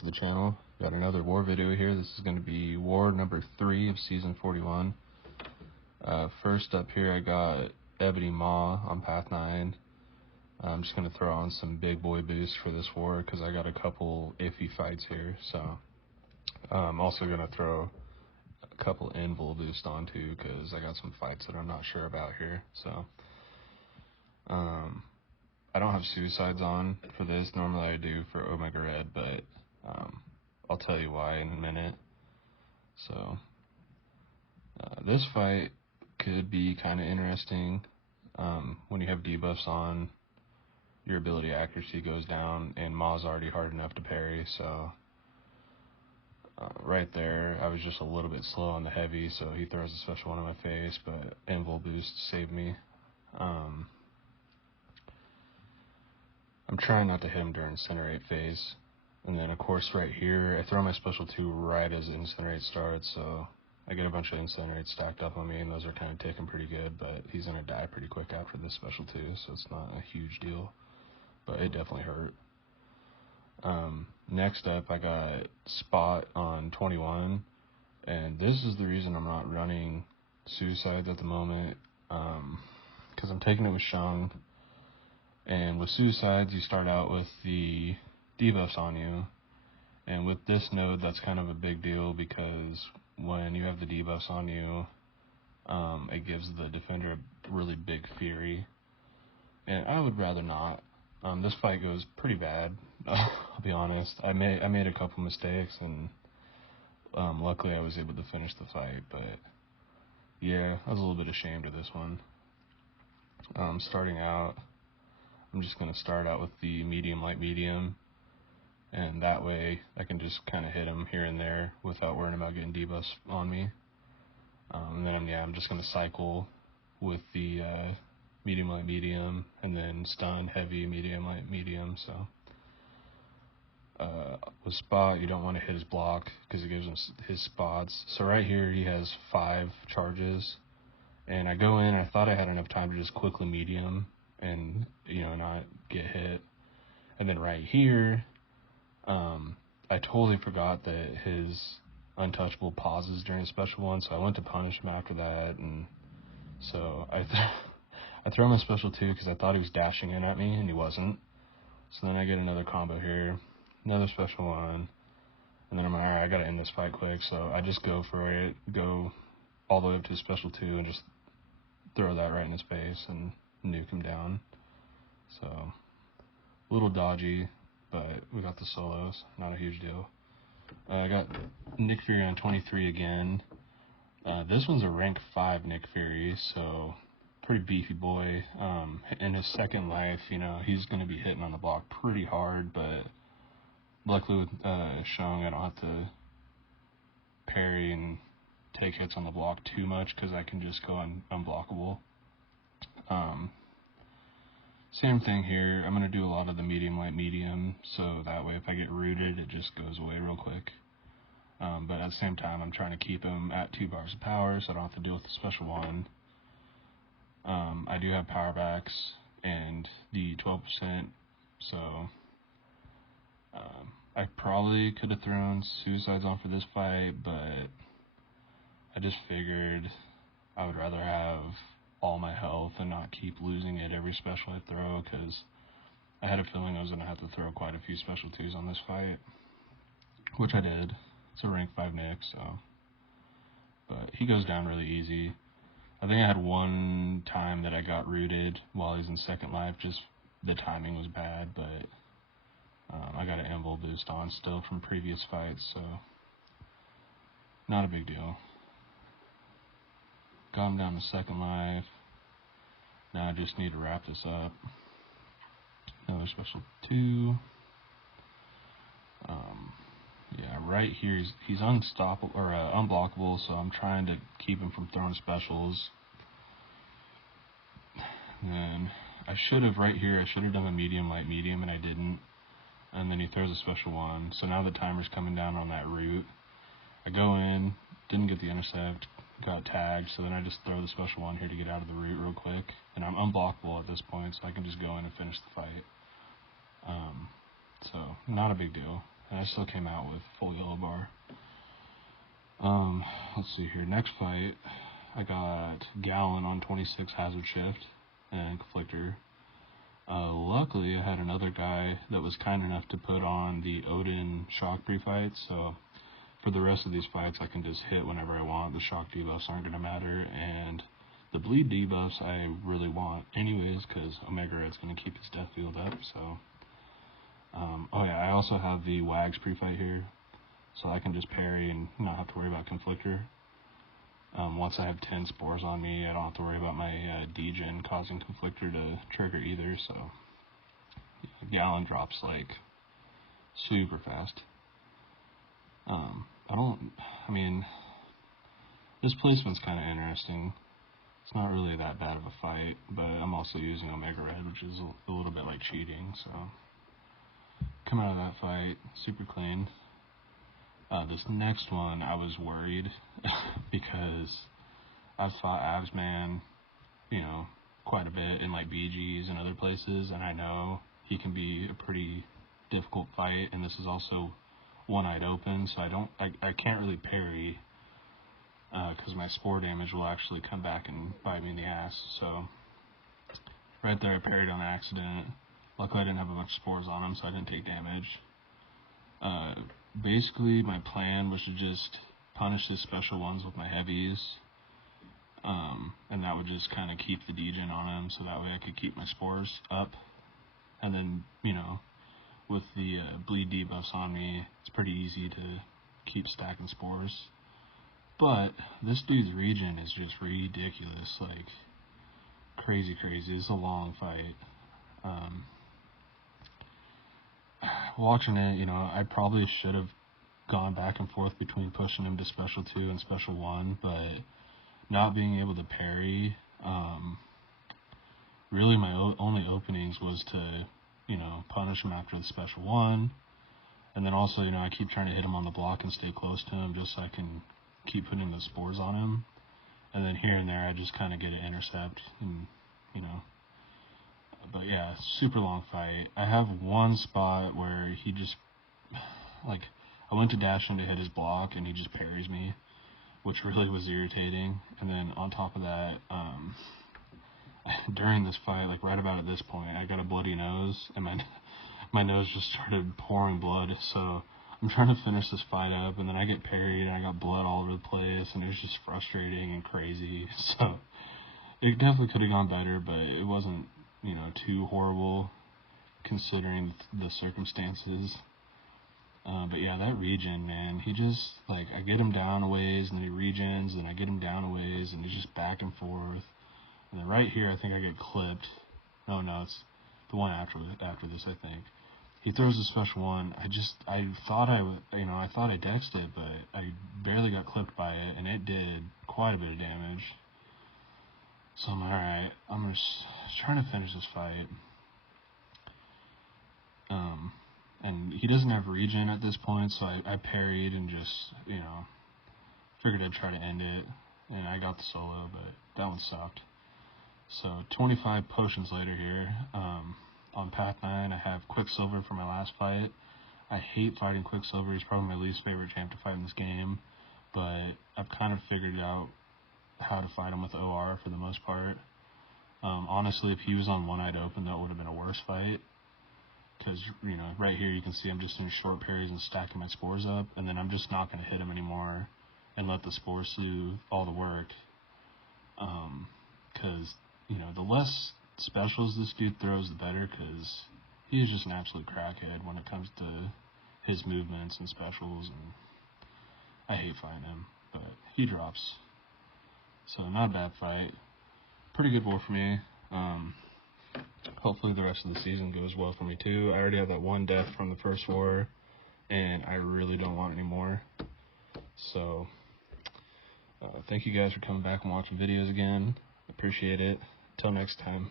to the channel. Got another war video here. This is going to be war number 3 of season 41. First up here I got Ebony Maw on path 9. I'm just going to throw on some big boy boost for this war because I got a couple iffy fights here. So I'm also going to throw a couple invul boost on too because I got some fights that I'm not sure about here. So I don't have suicides on for this. Normally I do for Omega Red, but I'll tell you why in a minute. So this fight could be kind of interesting. When you have debuffs on, your ability accuracy goes down, and Maw's already hard enough to parry, so right there I was just a little bit slow on the heavy, so he throws a special one in my face, but invul boost saved me. I'm trying not to hit him during Incinerate phase. And then of course right here, I throw my special 2 right as Incinerate starts, so I get a bunch of Incinerate stacked up on me, and those are kind of ticking pretty good, but he's going to die pretty quick after this special 2, so it's not a huge deal. But it definitely hurt. Next up, I got Spot on 21, and this is the reason I'm not running Suicides at the moment, because I'm taking it with Shang. And with Suicides, you start out with the debuffs on you, and with this node, that's kind of a big deal because when you have the debuffs on you, it gives the defender a really big fury, and I would rather not. This fight goes pretty bad. I'll be honest. I made a couple mistakes, and luckily I was able to finish the fight. But yeah, I was a little bit ashamed of this one. Starting out, I'm just gonna start out with the medium, light, medium, and that way I can just kind of hit him here and there without worrying about getting debuffs on me. And then I'm just gonna cycle with the medium, light, medium, and then stun, heavy, medium, light, medium. So with Spot, you don't want to hit his block because it gives him his spots. So right here he has 5 charges, and I go in, I thought I had enough time to just quickly medium and not get hit. And then right here, I totally forgot that his untouchable pauses during a special one, so I went to punish him after that, and so I throw my special 2 because I thought he was dashing in at me, and he wasn't. So then I get another combo here, another special one, and then I'm like, alright, I gotta end this fight quick, so I just go for it, go all the way up to special 2, and just throw that right in his face and nuke him down. So a little dodgy, but we got the solos, not a huge deal. I got Nick Fury on 23 again. This one's a rank 5 Nick Fury, so pretty beefy boy. In his second life, he's going to be hitting on the block pretty hard, but luckily with Shang, I don't have to parry and take hits on the block too much because I can just go unblockable. Same thing here. I'm going to do a lot of the medium, light, medium, so that way if I get rooted, it just goes away real quick. But at the same time, I'm trying to keep him at 2 bars of power, so I don't have to deal with the special one. I do have power backs and the 12%, so I probably could have thrown suicides on for this fight, but I just figured I would rather have all my health and not keep losing it every special I throw, because I had a feeling I was going to have to throw quite a few special 2s on this fight, which I did. It's a rank 5 Nick, so. But he goes down really easy. I think I had one time that I got rooted while he was in second life, just the timing was bad, but I got an invul boost on still from previous fights, so not a big deal. Got him down to second life. Now I just need to wrap this up. Another special 2. Yeah, right here he's unstoppable or unblockable, so I'm trying to keep him from throwing specials. And then I should have done a medium, light, medium, and I didn't. And then he throws a special 1. So now the timer's coming down on that root. I go in, didn't get the intercept, got tagged, so then I just throw the special 1 here to get out of the root real quick. And I'm unblockable at this point, so I can just go in and finish the fight. So not a big deal. and I still came out with full yellow bar. Let's see here. Next fight, I got Gallon on 26 hazard shift and conflictor. Luckily, I had another guy that was kind enough to put on the Odin shock pre-fight, so for the rest of these fights, I can just hit whenever I want. The shock debuffs aren't going to matter, and the bleed debuffs I really want anyways, because Omega Red's going to keep his death field up, so... oh yeah, I also have the Wags pre-fight here, so I can just parry and not have to worry about conflictor. Once I have 10 spores on me, I don't have to worry about my degen causing conflictor to trigger either, so... Yeah, Gallon drops, like, super fast. I mean, this placement's kind of interesting. It's not really that bad of a fight, but I'm also using Omega Red, which is a little bit like cheating, so... Come out of that fight, super clean. This next one, I was worried, because I've fought Avsman, you know, quite a bit in, like, BGs and other places, and I know he can be a pretty difficult fight, and this is also one-eyed open, so I can't really parry, because my spore damage will actually come back and bite me in the ass, so right there I parried on accident. Luckily I didn't have a bunch of spores on him, so I didn't take damage. Basically my plan was to just punish his special ones with my heavies, and that would just kind of keep the degen on him, so that way I could keep my spores up, and then, you know, with the bleed debuffs on me, it's pretty easy to keep stacking spores. But this dude's regen is just ridiculous, like crazy. It's a long fight. Watching it, you know, I probably should have gone back and forth between pushing him to special 2 and special 1, but not being able to parry, really my only openings was to, you know, punish him after the special 1, and then also, you know, I keep trying to hit him on the block and stay close to him just so I can keep putting the spores on him, and then here and there I just kind of get an intercept, and, you know. But yeah, super long fight. I have one spot where he just, like, I went to dash in to hit his block and he just parries me, which really was irritating. And then on top of that, during this fight, like right about at this point, I got a bloody nose and my nose just started pouring blood. So I'm trying to finish this fight up, and then I get parried and I got blood all over the place, and it was just frustrating and crazy. So it definitely could have gone better, but it wasn't, you know, too horrible considering the circumstances. But yeah, that regen, man, he just, like, I get him down a ways, and then he regens, and I get him down a ways, and he's just back and forth. And then right here, I think I get clipped. No, it's the one after this, I think. He throws a special 1. I thought I dexed it, but I barely got clipped by it, and it did quite a bit of damage. So I'm alright. I'm just trying to finish this fight. And he doesn't have regen at this point, so I parried and just, you know, figured I'd try to end it. And I got the solo, but that one sucked. So 25 potions later here, on path 9, I have Quicksilver for my last fight. I hate fighting Quicksilver. He's probably my least favorite champ to fight in this game, but I've kind of figured out how to fight him with OR for the most part. Honestly, if he was on one-eyed open, that would have been a worse fight, because, you know, right here you can see I'm just doing short parries and stacking my spores up, and then I'm just not going to hit him anymore and let the spores do all the work, because, you know, the less specials this dude throws, the better, because he is just an absolute crackhead when it comes to his movements and specials, and I hate fighting him, but he drops. So not a bad fight. Pretty good war for me. Hopefully the rest of the season goes well for me too. I already have that one death from the first war, and I really don't want any more. So thank you guys for coming back and watching videos again. Appreciate it. Until next time.